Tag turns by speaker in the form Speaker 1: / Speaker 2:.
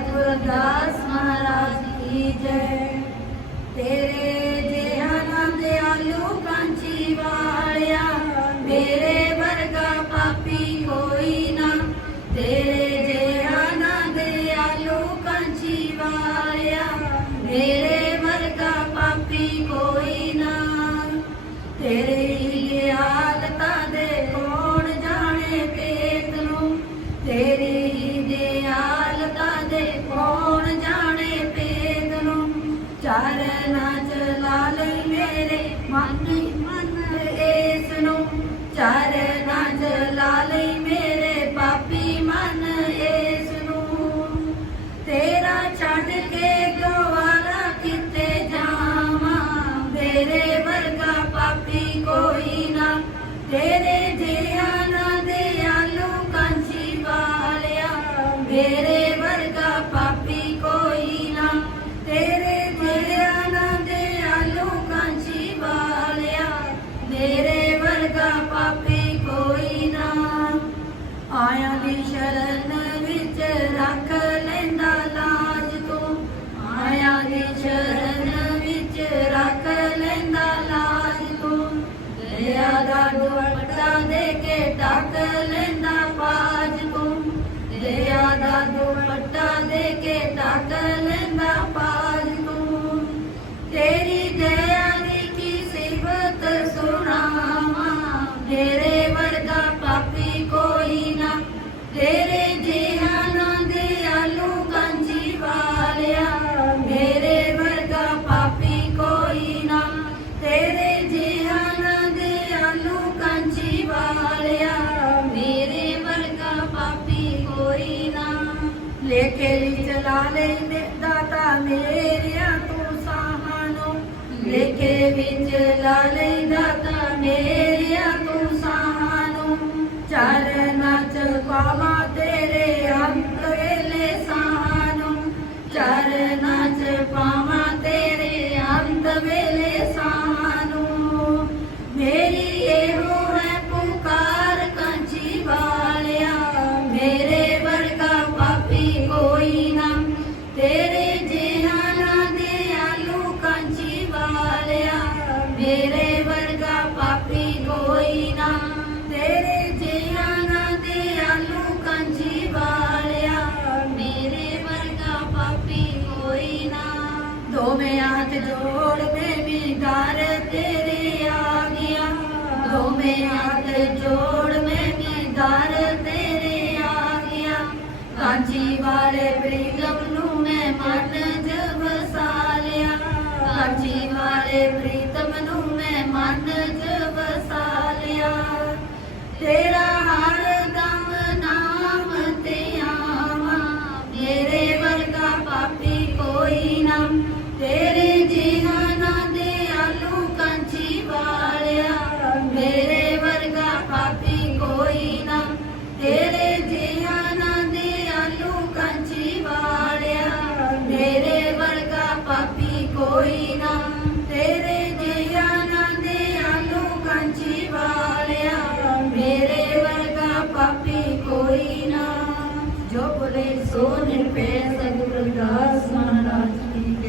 Speaker 1: ਸਤਿਗੁਰਦਾਸ ਮਹਾਰਾਜ ਕੀ ਜੈ। ਤੇਰੇ ਮਨ ਮਨ ਇਸ ਨੂੰ ਚਰਨਾ ਚਲਾ ਲਈ ਮੇਰੇ ਪਾਪੀ ਮਨ ਇਸ ਨੂੰ ਤੇਰਾ ਛੱਡ ਕੇ ਗਵਾਰਾ ਕਿਤੇ ਜਾਵਾਂ? ਮੇਰੇ ਵਰਗਾ ਪਾਪੀ ਕੋਈ ਨਾ। ਤੇਰੇ ਜਿਹਾ ਨਾ ਦਿਆਲੂ ਕਾਂਚੀ ਵਾਲਿਆ। ਮੇਰੇ ਆਇਆ ਦੀ ਸ਼ਰਨ ਵਿੱਚ ਰੱਖ ਲੈਂਦਾ ਲਾਜ ਤੂੰ ਦਇਆ ਦਾ ਦੁਪੱਟਾ ਦੇ ਕੇ ਢੱਕ ਲਈ ਲਾ ਲੈਂਦੇ ਦਾਤਾ ਮੇਰਿਆ ਤੂੰ ਸਾਹਾਨੂੰ ਲੇਖੇ ਵਿੱਚ ਲਾ ਲਈ ਤਾ ਮੇਰੇ। ਜੋੜ ਮੈਂ ਵੀ ਦਰ ਤੇਰੇ ਆ ਗਿਆ। ਦੋਵੇਂ ਹੱਥ ਜੋੜ ਮੈਂ ਵੀ ਦਰ ਤੇਰੇ ਆ ਗਿਆ। ਕਾਂਜੀ ਵਾਲੇ ਪ੍ਰੀਤਮ ਨੂੰ ਮੈਂ ਮਨ ਚ ਵਸਾ ਲਿਆ। ਕਾਂਚੀ ਵਾਲੇ ਪ੍ਰੀਤਮ ਨੂੰ ਮੈਂ ਮਨ ਚ ਵਸਾ ਲਿਆ। ਤੇਰਾ Don't invent.